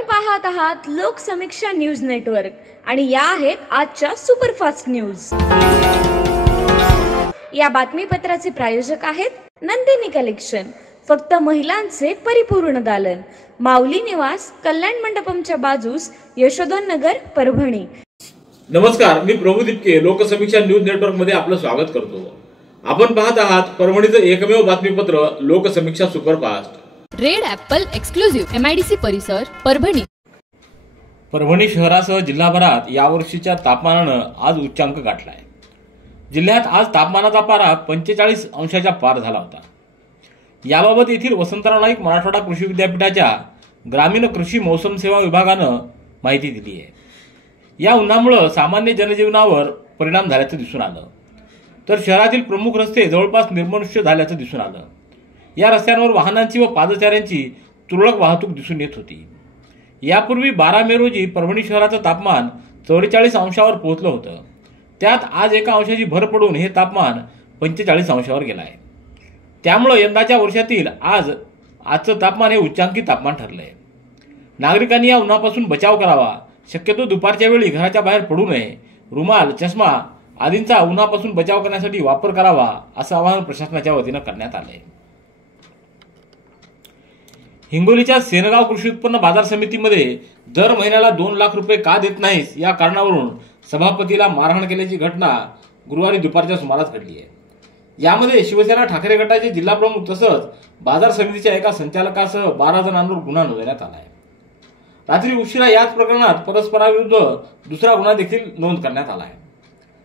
आपण पाहत आहात लोकसमीक्षा न्यूज नेटवर्क आणि या आहेत आजच्या सुपरफास्ट न्यूज। या बातमीपत्राचे प्रायोजक आहेत नंदिनी कलेक्शन, फक्त महिलांचे परिपूर्ण दालन, माऊली निवास, कल्याण मंडपमच्या बाजूस, यशोधन नगर, परभणी। नमस्कार, मी प्रभू दिपके लोकसमीक्षा न्यूज नेटवर्क मध्ये आपलं स्वागत करतो। आपण पाहत आहात परभणीचं एकमेव बातमीपत्र Loksamiksha superfast. Red Apple exclusive MIDC परिसर, परभणी। परभणी शहरासह जिल्हाभरात यावर्षीच्या तापमानानं आज उच्चांक गाठलाय। जिल्ह्यात आज तापमानाचा पारा 45 अंशाच्या पार झाला होता। याबाबत येथील वसंतराव नाईक मराठवाडा कृषी विद्यापीठाच्या ग्रामीण कृषी मौसम सेवा विभागानं माहिती दिली आहे। या उन्हामुळे सामान्य जनजीवनावर परिणाम झाल्याचं दिसून आलं, तर शहरातील प्रमुख रस्ते जवळपास निर्मनुष्य झाल्याचं दिसून आलं। या रस्त्यांवर वाहनांची व पादचाऱ्यांची तुरळक वाहतूक दिसून येत होती। यापूर्वी 12 मे रोजी परभणी शहराचं तापमान 44 अंशावर पोहोचलं होतं। त्यात आज 1 अंशाची भर पडून हे तापमान 45 अंशावर गेलं आहे। त्यामुळे यंदाच्या वर्षातील आजचं तापमान हे उच्चांकी तापमान ठरलंय। नागरिकांनी या उन्हापासून बचाव करावा, शक्यतो दुपारच्या वेळी घराच्या बाहेर पडू नये, रुमाल, चष्मा आदींचा उन्हापासून बचाव करण्यासाठी वापर करावा, असं आवाहन प्रशासनाच्या वतीनं करण्यात आलंय। हिंगोलीच्या सेनगाव कृषी उत्पन्न बाजार समितीमध्ये दर महिन्याला 2 लाख रुपये का देत नाहीस या कारणावरून सभापतीला मारहाण केल्याची घटना गुरुवारी दुपारच्या सुमारास घडली आहे। यामध्ये शिवसेना ठाकरे गटाचे जिल्हा प्रमुख तसंच बाजार समितीच्या एका संचालकासह 12 जणांवर गुन्हा नोंदवण्यात आला आहे। रात्री उशिरा याच प्रकरणात परस्पराविरुद्ध दुसरा गुन्हा देखील नोंद करण्यात आला आहे।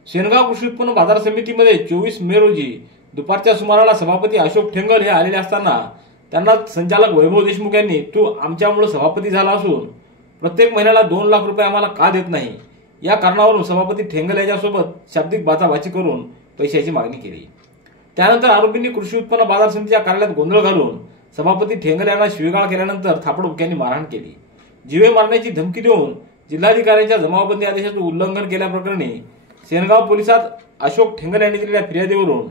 सेनगाव कृषी उत्पन्न बाजार समितीमध्ये 24 मे रोजी दुपारच्या सुमाराला सभापती अशोक ठेंगल हे आलेले असताना त्यांना संचालक वैभव देशमुख यांनी तू आमच्यामुळे सभापती झाला असून प्रत्येक महिन्याला 2 लाख रुपये आम्हाला का देत नाही या कारणावरून सभापती ठेंगल यांच्यासोबत शाब्दिक बाचाबाची करून पैशाची मागणी केली। त्यानंतर आरोपींनी कृषी उत्पन्न बाजार समितीच्या कार्यालयात गोंधळ घालून सभापती ठेंगल यांना शिवीगाळ केल्यानंतर थापडुक्यांनी मारहाण केली। जीवे मारण्याची धमकी देऊन जिल्हाधिकाऱ्यांच्या जमावबंदी आदेशाचं उल्लंघन केल्याप्रकरणी सेनगाव पोलिसात अशोक ठेंगल यांनी दिलेल्या फिर्यादीवरून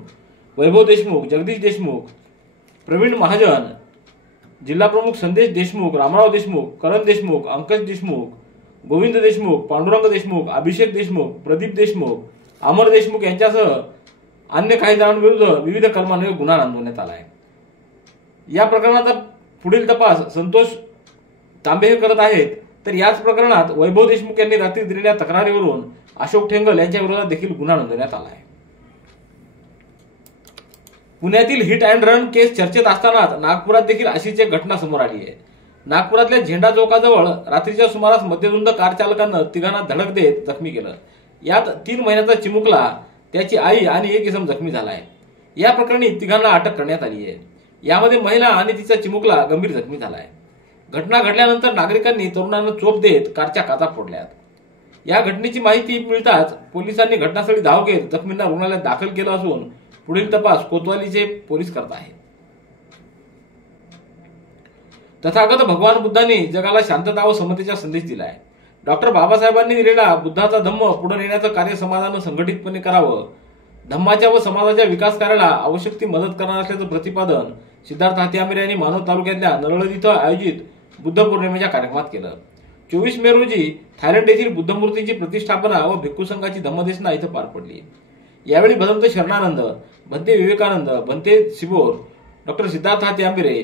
वैभव देशमुख, जगदीश देशमुख, प्रवीण महाजन, जिल्हा प्रमुख संदेश देशमुख, रामराव देशमुख, करण देशमुख, अंकश देशमुख, गोविंद देशमुख, पांडुरंग देशमुख, अभिषेक देशमुख, प्रदीप देशमुख, अमर देशमुख यांच्यासह अन्य काही जणांविरुद्ध विविध कलमांवर गुन्हा नोंदवण्यात आला आहे। या प्रकरणाचा पुढील तपास संतोष तांबे हे करत आहेत, तर याच प्रकरणात वैभव देशमुख यांनी रात्री दिलेल्या तक्रारीवरून अशोक ठेंगल यांच्या विरोधात देखील गुन्हा नोंदवण्यात आला आहे। पुण्यातील हिट अँड रन केस चर्चेत असतानाच नागपुरात देखील अशीच एक घटना समोर आली आहे। नागपुरातल्या झेंडा चौकाजवळ रात्रीच्या सुमारास मध्यधुंद कार चालकानं तिघांना धडक देत जखमी केलं। यात 3 महिन्याचा चिमुकला, त्याची आई आणि एक इसम जखमी झाला आहे। या प्रकरणी तिघांना अटक करण्यात आली आहे। यामध्ये महिला आणि तिचा चिमुकला गंभीर जखमी झाला आहे। घटना घडल्यानंतर नागरिकांनी तरुणांना चोप देत कारच्या काचा फोडल्यात। या घटनेची माहिती मिळताच पोलिसांनी घटनास्थळी धाव घेत जखमींना रुग्णालयात दाखल केलं असून पुढील तपास कोतवालीचे पोलीस करत आहेत। तथागत भगवान बुद्धांनी जगाला शांतता व समतेचा संदेश दिला आहे। डॉक्टर बाबासाहेबांनी दिलेला बुद्धाचा धम्म पुढे नेण्याचं कार्य समाजानं संघटितपणे करावं, धम्माच्या व समाजाच्या विकास कार्याला आवश्यक ती मदत करणार असल्याचं प्रतिपादन सिद्धार्थ हातीआंबेरे यांनी मानवत तालुक्यातल्या नरळद इथं आयोजित बुद्ध पौर्णिमेच्या कार्यक्रमात केलं। 24 मे रोजी थायलंड येथील बुद्धमूर्तींची प्रतिष्ठापना व भिक्खू संघाची धम्मदेशना इथं पार पडली। यावेळी भदंत शरणानंद, भंते विवेकानंद, भंते सिबोर, डॉक्टर सिद्धार्थ हातीआंबेरे,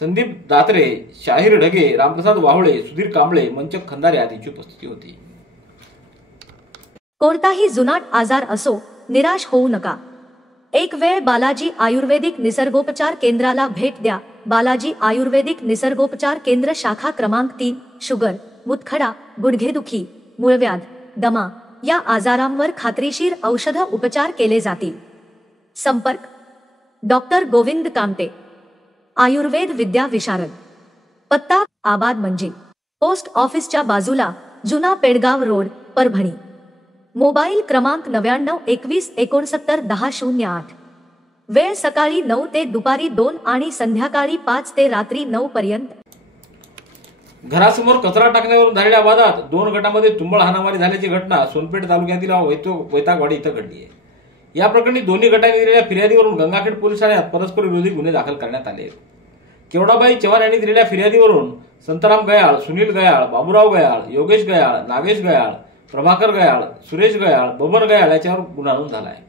संदीप दात्रे, शाहीर ढगे, रामप्रसाद वाहुळे, सुधीर कांबळे, मंचक खंदारे आदींची उपस्थिती होती। कोणताही जुनाट आजार असो, निराश होऊ नका। एक वेळ बालाजी आयुर्वेदिक निसर्गोपचार केंद्राला भेट द्या। बालाजी आयुर्वेदिक निसर्गोपचार केंद्र, शाखा क्रमांक 3, शुगर, मुतखडा, गुडघेदुखी, मूळव्याध, दमा या आजारांवर खात्रीशीर औषध उपचार केले जातील। संपर्क डॉक्टर गोविंद कामटे, आयुर्वेद विद्या विशारद, पत्ता आबाद मंजिल, पोस्ट ऑफिसच्या बाजूला, जुना पेडगाव रोड, परभणी। मोबाईल क्रमांक 99 21 69 10 08। वेळ सकाळी 9 ते दुपारी 2 आणि संध्याकाळी 5 ते रात्री 9 पर्यंत। घरासमोर कचरा टाकण्यावरून झालेल्या वादात 2 गटांमध्ये तुंबळ हाणामारी झाल्याची घटना सोनपेठ तालुक्यातील वैतागवाडी इथं घडली आहे। या प्रकरणी दोन्ही गटांनी दिलेल्या फिर्यादीवरून गंगाखेड पोलीस ठाण्यात परस्पर विरोधी गुन्हे दाखल करण्यात आले आहेत। केवडाबाई चव्हाण यांनी दिलेल्या फिर्यादीवरून संतराम गयाळ, सुनील गयाळ, बाबूराव गयाळ, योगेश गयाळ, नागेश गयाळ, प्रभाकर गयाळ, सुरेश गयाळ, बबन गयाळ याच्यावर गुन्हा नोंद झाला आहे.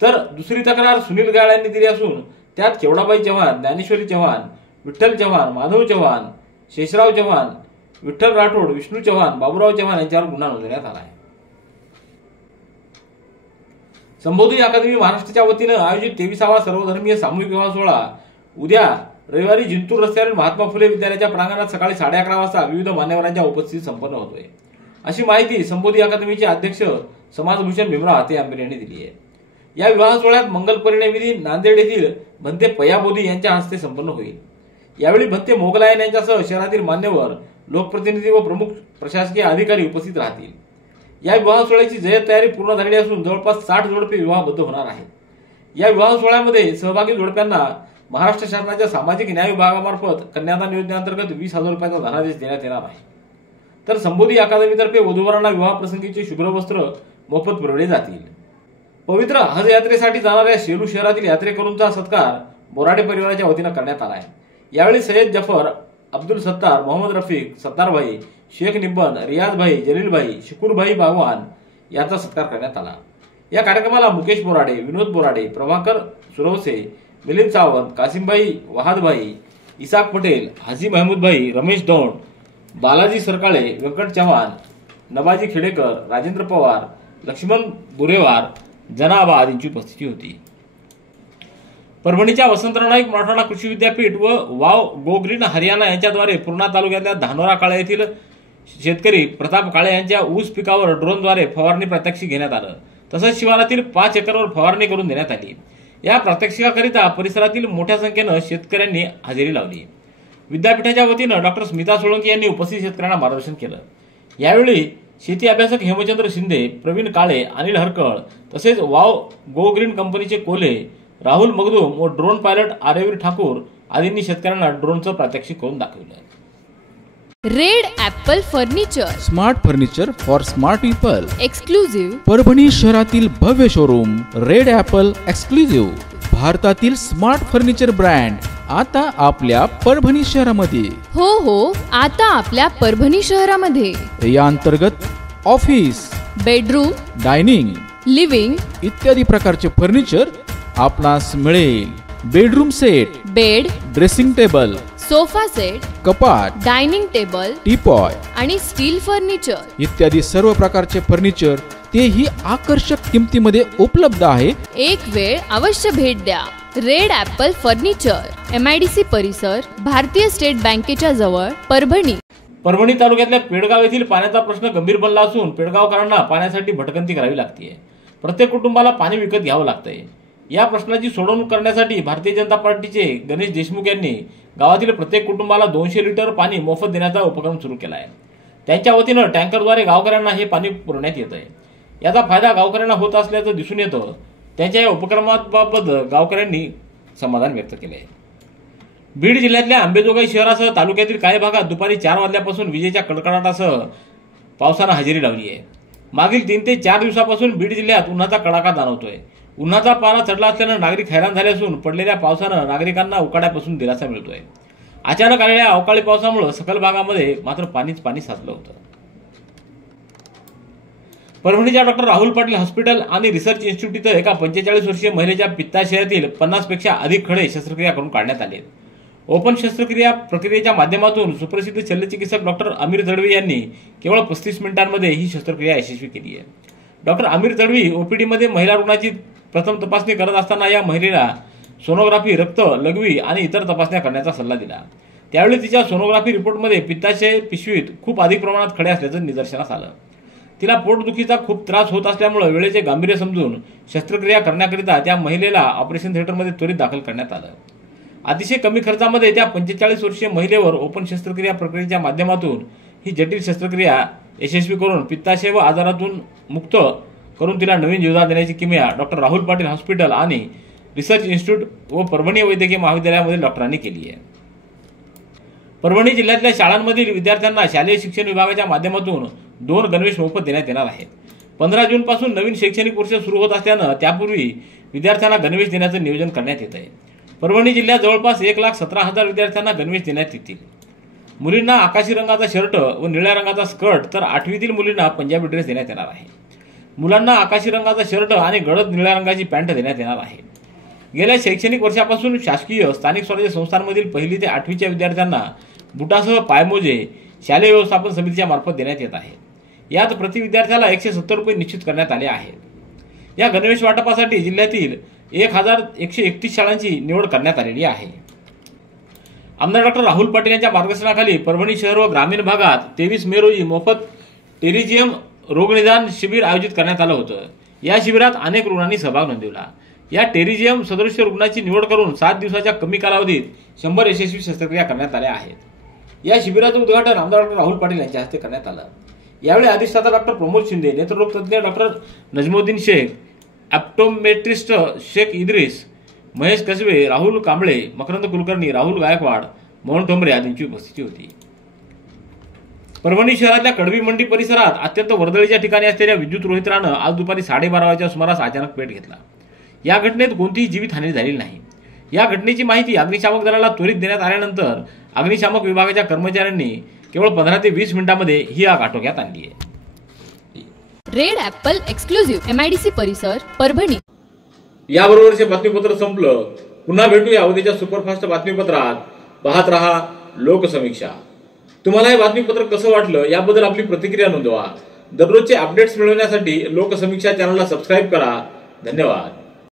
तर दुसरी तक्रार सुनील गयाळ यांनी दिली असून त्यात केवडाबाई चव्हाण, ज्ञानेश्वरी चव्हाण, विठ्ठल चव्हाण, माधव चव्हाण, शेषराव चव्हाण, विठ्ठल राठोड, विष्णू चव्हाण, बाबूराव चव्हाण यांच्यावर गुन्हा नोंदवण्यात आला आहे. संबोधी अकादमी महाराष्ट्राच्या वतीनं आयोजित 23वा सर्वधर्मीय सामूहिक विवाह सोहळा उद्या रविवारी जिंतूर रस्त्यावरील महात्मा फुले विद्यालयाच्या प्रांगणात सकाळी 11:30 वाजता विविध मान्यवरांच्या उपस्थितीत संपन्न होतोय, अशी माहिती संबोधी अकादमीचे अध्यक्ष समाजभूषण भीमराव हाते आंबेरे यांनी दिली आहे. या विवाह सोहळ्यात मंगल परिणय विधी नांदेड येथील भंते पयाबोधी यांच्या हस्ते संपन्न होईल. यावेळी भंते मोगलायन यांच्यासह शहरातील मान्यवर, लोकप्रतिनिधी व प्रमुख प्रशासकीय अधिकारी उपस्थित राहतील. या विवाह सोहळ्याची जय्यत तयारी पूर्ण झालेली असून जवळपास 60 जोडपे विवाहबद्ध होणार आहेत. या विवाह सोहळ्यामध्ये सहभागी जोडप्यांना महाराष्ट्र शासनाच्या सामाजिक न्याय विभागामार्फत कन्यादान योजनेअंतर्गत 20,000 रुपयाचा धनादेश देण्यात येणार आहे. तर संबोधी अकादमीतर्फे वधूवरांना विवाह प्रसंगीचे शुभ्र वस्त्र मोफत पुरवले जातील. पवित्र हज यात्रेसाठी जाणाऱ्या शेलू शहरातील यात्रेकरूंचा सत्कार बोराडे परिवाराच्या वतीनं करण्यात आला आहे. यावेळी सय्यद जफर, अब्दुल सत्तार, मोहम्मद रफीक, सत्तारभाई, शेख निब्बन, रियाजभाई, जलीलभाई, शुकुरभाई बागवान यांचा सत्कार करण्यात आला. या कार्यक्रमाला मुकेश बोराडे, विनोद बोराडे, प्रभाकर सुरवसे, मिलिंद सावंत, कासिमभाई वहादभाई, इसाक पटेल, हाजी महमूदभाई, रमेश दौंड, बालाजी सरकाळे, व्यंकट चव्हाण, नबाजी खेडेकर, राजेंद्र पवार, लक्ष्मण बुरेवार, जनाबा आदींची उपस्थिती होती. परभणीच्या वसंतराव नाईक मराठवाडा कृषी विद्यापीठ व वाव गो ग्रीन हरियाणा यांच्याद्वारे पूर्णा तालुक्यातल्या धानोरा काळे येथील शेतकरी प्रताप काळे यांच्या ऊस पिकावर ड्रोनद्वारे फवारणी प्रात्यक्षिक घेण्यात आलं. तसंच शिवारातील 5 एकरवर फवारणी करून देण्यात आली. या प्रात्यक्षिकाकरिता परिसरातील मोठ्या संख्येनं शेतकऱ्यांनी हजेरी लावली. विद्यापीठाच्या वतीनं डॉक्टर स्मिता सोळंकी यांनी उपस्थित शेतकऱ्यांना मार्गदर्शन केलं. यावेळी शेती अभ्यासक हेमचंद्र शिंदे, प्रवीण काळे, अनिल हरकळ तसेच वाव गो ग्रीन कंपनीचे कोल्हे, राहुल मगदूम व ड्रोन पायलट आर्यवीर ठाकूर आदींनी शेतकऱ्यांना ड्रोनचं प्रात्यक्षिक करून दाखवलं. Red Apple furniture, smart furniture for smart people, exclusive Parbhani शहरातील भव्य शोरूम रेड ॲपल एक्सक्लुझिव्ह, भारतातील स्मार्ट फर्निचर ब्रँड आता आपल्या परभणी शहरामध्ये. हो, आता आपल्या परभणी शहरामध्ये. या अंतर्गत ऑफिस, बेडरूम, डायनिंग, लिव्हिंग इत्यादी प्रकारचे फर्निचर आपणास मिळेल. Bedroom set, bed, dressing table, sofa set, कपाट, डायनिंग टेबल, टीपॉय आणि स्टील फर्निचर इत्यादी सर्व प्रकारचे फर्निचर तेही आकर्षक किमतीमध्ये उपलब्ध आहे. एक वेळ अवश्य भेट द्या. रेड ॲपल फर्निचर, MIDC परिसर, भारतीय स्टेट बँकेच्या जवळ, परभणी. परभणी तालुक्यातल्या पेडगाव येथील पाण्याचा प्रश्न गंभीर बनला असून पेडगावकरांना पाण्यासाठी भटकंती करावी लागते. प्रत्येक कुटुंबाला पाणी विकत घ्यावं लागतंय. या प्रश्नाची सोडवणूक करण्यासाठी भारतीय जनता पार्टीचे गणेश देशमुख यांनी गावातील प्रत्येक कुटुंबाला 200 लिटर पाणी मोफत देण्याचा उपक्रम सुरू केला आहे. त्यांच्या वतीनं टँकरद्वारे गावकऱ्यांना हे पाणी पुरवण्यात येत आहे. याचा फायदा गावकऱ्यांना होत असल्याचं दिसून येतं. त्यांच्या या उपक्रमाबाबत गावकऱ्यांनी समाधान व्यक्त केले आहे. बीड जिल्ह्यातल्या अंबेजोगाई शहरासह तालुक्यातील काही भागात दुपारी 4 वाजल्यापासून विजेच्या कडकडाटासह पावसानं हजेरी लावली आहे. मागील 3 ते 4 दिवसापासून बीड जिल्ह्यात उन्हाचा कडाका जाणवतोय. उन्हाचा पारा चढला असल्यानं नागरिक हैराण झाले असून पडलेल्या पावसानं नागरिकांना उकाड्यापासून दिलासा मिळतोय. अचानक आलेल्या अवकाळी पावसामुळे सखल भागामध्ये मात्र पाणीच पाणी साचलं होतं. परभणीच्या डॉक्टर राहुल पाटील हॉस्पिटल आणि रिसर्च इन्स्टिट्यूट इथं एका 45 वर्षीय महिलेच्या पित्ताशयातील 50 पेक्षा अधिक खडे शस्त्रक्रिया करून काढण्यात आले. ओपन शस्त्रक्रिया प्रक्रियेच्या माध्यमातून सुप्रसिद्ध शल्यचिकित्सक डॉक्टर आमिर तडवी यांनी केवळ 35 मिनिटांमध्ये ही शस्त्रक्रिया यशस्वी केली आहे. डॉक्टर आमिर तडवी ओपीडीमध्ये महिला रुग्णाची प्रथम तपासणी करत असताना या महिलेला सोनोग्राफी, रक्त, लघवी आणि इतर तपासण्या करण्याचा सल्ला दिला. त्यावेळी तिच्या सोनोग्राफी रिपोर्टमध्ये पित्ताशय पिशवीत खूप अधिक प्रमाणात खडे असल्याचं निदर्शनास आलं. तिला पोटदुखीचा खूप त्रास होत असल्यामुळे वेळेचे गांभीर्य समजून शस्त्रक्रिया करण्याकरिता त्या महिलेला ऑपरेशन थिएटरमध्ये त्वरित दाखल करण्यात आलं. अतिशय कमी खर्चामध्ये त्या 45 वर्षीय महिलेवर ओपन शस्त्रक्रिया प्रक्रियेच्या माध्यमातून ही जटिल शस्त्रक्रिया यशस्वी करून पित्ताशय व आजारातून मुक्त करून तिला नवीन जीवदान देण्याची किमया डॉक्टर राहुल पाटील हॉस्पिटल आणि रिसर्च इन्स्टिट्यूट व परभणी वैद्यकीय महाविद्यालयामधील डॉक्टरांनी केली आहे. परभणी जिल्ह्यातल्या शाळांमधील विद्यार्थ्यांना शालेय शिक्षण विभागाच्या माध्यमातून 2 गणवेश मोफत देण्यात येणार आहेत. 15 जूनपासून नवीन शैक्षणिक वर्ष सुरू होत असल्यानं त्यापूर्वी विद्यार्थ्यांना गणवेश देण्याचं नियोजन करण्यात येत आहे. परभणी जिल्ह्यात जवळपास 1,17,000 विद्यार्थ्यांना गणवेश देण्यात येतील। मुलींना आकाशी रंगाचा शर्ट व निळ्या रंगाचा स्कर्ट तर 8वीतील मुलींना पंजाबी ड्रेस देण्यात येणार आहे। मुलांना आकाशी रंगाचा शर्ट आणि गडद निळ्या रंगाची पॅन्ट देण्यात येणार आहे। गेल्या शैक्षणिक वर्षापासून शासकीय स्थानिक स्वराज्य संस्थांमधील 1ली ते 8वीच्या विद्यार्थ्यांना बुटासह पायमोजे शालेय व्यवस्थापन समितीच्या मार्फत देण्यात येत आहे। यात प्रति विद्यार्थ्याला 170 रुपये निश्चित करण्यात आले आहेत। या गणवेश वाटपासाठी जिल्ह्यातील 1,131 शाळांची निवड करण्यात आलेली आहे। आमदार डॉक्टर राहुल पाटील यांच्या मार्गदर्शनाखाली परभणी शहर व ग्रामीण भागात 23 मे रोजी मोफत टेरिजियम रोगनिदान शिबिर आयोजित करण्यात आलं होतं। या शिबिरात अनेक रुग्णांनी सहभाग नोंदवला। या टेरिजियम सदृश्य रुग्णाची निवड करून 7 दिवसाच्या कमी कालावधीत 100 यशस्वी शस्त्रक्रिया करण्यात आल्या आहेत। या शिबिराचं उद्घाटन आमदार डॉक्टर राहुल पाटील यांच्या हस्ते करण्यात आलं। यावेळी अधिष्ठाता डॉक्टर प्रमोद शिंदे, नेत्ररोग तज्ञ डॉक्टर नजमुद्दीन शेख, ऑप्टोमेट्रिस्ट शेख इद्रिस, महेश कसबे, राहुल कांबळे, मकरंद कुलकर्णी, राहुल गायकवाड, मोहन ठोंबरे आदींची उपस्थिती होती। परभणी शहरातल्या कडवी मंडी परिसरात अत्यंत वर्दळीच्या ठिकाणी असलेल्या विद्युत रोहित्रानं आज दुपारी 12:30 वाजेच्या सुमारास अचानक पेट घेतला। या घटनेत कोणतीही जीवितहानी झालेली नाही। या घटनेची माहिती अग्निशामक दलाला त्वरित देण्यात आल्यानंतर अग्निशामक विभागाच्या कर्मचाऱ्यांनी केवळ 15 ते 20 मिनिटांमध्ये ही आग आटोक्यात आणली आहे। रेड ॲपल एक्सक्लुझिव्ह MIDC परिसर परभणी। याबरोबरचे बातमीपत्र संपलं। पुन्हा भेटूया उद्याच्या सुपरफास्ट बातमीपत्रात। पाहत रहा लोकसमीक्षा। तुम्हाला हे बातमीपत्र कसं वाटलं याबद्दल आपली प्रतिक्रिया नोंदवा। दररोजचे अपडेट्स मिळवण्यासाठी लोकसमीक्षा चॅनलला सबस्क्राईब करा। धन्यवाद।